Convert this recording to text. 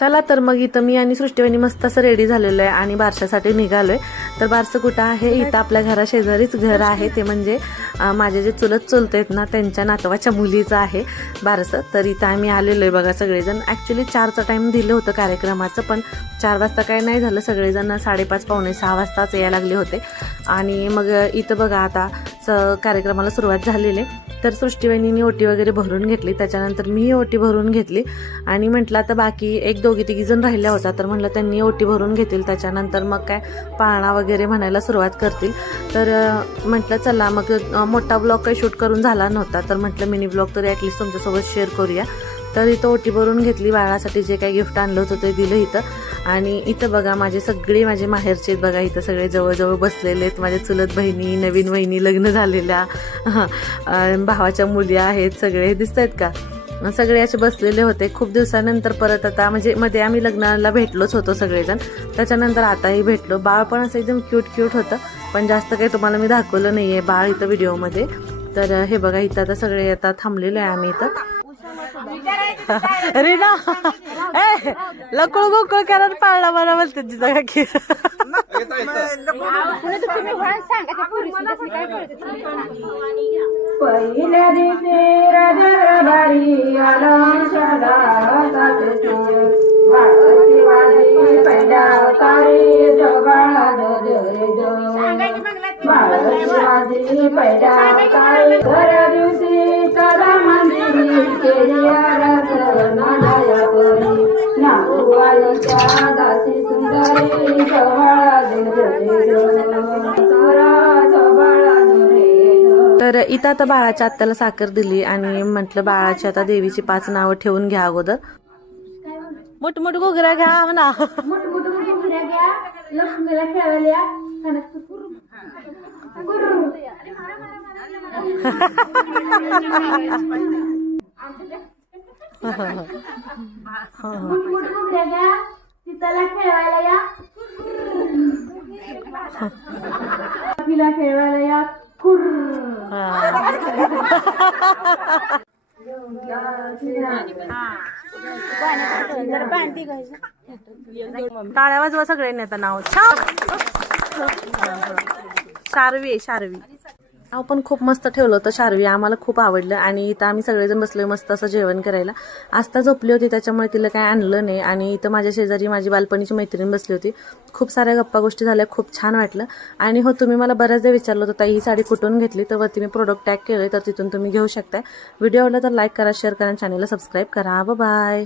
चला तर मग इथं मी आणि सृष्टीवाहिनी मस्त असं रेडी झालेलो आहे आणि बारशासाठी निघालोय। तर बारसं कुठं आहे, इथं आपल्या घरा शेजारीच घर आहे, ते म्हणजे माझे जे चुलत चुलते आहेत ना त्यांच्या नातवाच्या मुलीचं आहे बारसं। तर इथं आम्ही आलेलो आहे बघा सगळेजण। ॲक्च्युली 4चं टाईम दिलं होतं कार्यक्रमाचं, पण 4 वाजता काय नाही झालं, सगळेजण 5:30 पावणे 6 वाजताच यायला लागले होते। आणि मग इथं बघा आता कार्यक्रमाला सुरुवात झालेली। तर सृष्टीवाहिनीने ओटी वगैरे भरून घेतली, त्याच्यानंतर मी ओटी भरून घेतली आणि म्हटलं आता बाकी 1-2 जण राहिल्या होत्या, तर म्हटलं त्यांनी ओटी भरून घेतील, त्याच्यानंतर मग काय पाळणा वगैरे म्हणायला सुरुवात करतील। तर म्हटलं चला मग मोठा ब्लॉग काही शूट करून झाला नव्हता, तर म्हटलं मिनी ब्लॉग तरी ॲटलिस्ट तुमच्यासोबत शेअर करूया। तर इथं ओटी भरून घेतली, बाळासाठी जे काही गिफ्ट आणलं होतं ते दिलं इथं। आणि इथं बघा माझे माहेरचे बघा, इथं सगळे जवळजवळ बसलेले आहेत, माझ्या चुलत बहिणी, नवीन बहिणी, लग्न झालेल्या भावाच्या मुली आहेत, सगळे दिसत आहेत का, सगळे असे बसलेले होते। खूप दिवसानंतर परत आता म्हणजे मध्ये आम्ही लग्नाला भेटलोच होतो सगळेजण, त्याच्यानंतर आताही भेटलो। बाळ पण असं एकदम क्यूट होतं, पण जास्त काही तुम्हाला मी दाखवलं नाही आहे बाळ इथं व्हिडिओमध्ये। तर हे बघा इथं आता सगळे आता थांबलेलो आहे आम्ही इथं। रीना लकुळ गोकुळ करायला पाळला मला बोलते तिचा की पहिल्या दिवशी राजरबारी आलाशाला बाळाची वाजी पहिल्या तारी जगाला बाळाची वाजी पहिल्या तारी दुसऱ्या दिवशी तारा मंदिरी केली नानाया करी नागवालीच्या दासी सुंदरी जवळा तर इथं आता बाळाच्या आत्याला साखर दिली आणि म्हटलं बाळाची आता देवीची 5 नावं ठेवून घ्या अगोदर। मोठमोठ घुगऱ्या घ्या म्हणा, मोठमोठ घुगऱ्या घ्या, लक्ष्मीला ठेवायला मोठमोठ घुगऱ्या घ्या, सीताला ठेवायला या, तिला ठेवायला या, टाळ्या वाजवा सगळ्यांनी आता नाव। शार्वी नाव पण खूप मस्त ठेवलं होतं, शार्वी, आम्हाला खूप आवडलं। आणि इथं आम्ही सगळेजण बसलोय मस्त असं जेवण करायला। आस्था झोपली होती त्याच्यामुळे तिला काय आणलं नाही। आणि इथं माझ्या शेजारी माझी बालपणीची मैत्रीण बसली होती, खूप साऱ्या गप्पा गोष्टी झाल्या, खूप छान वाटलं। आणि हो तुम्ही मला बऱ्याचदा विचारलं होतं ताई ही साडी कुठून घेतली, तर वरती मी प्रोडक्ट टॅग केलं, तर तिथून तुम्ही घेऊ शकता। व्हिडिओ आवडला तर लाईक करा, शेअर करा, चॅनलला सबस्क्राईब करा। बाय।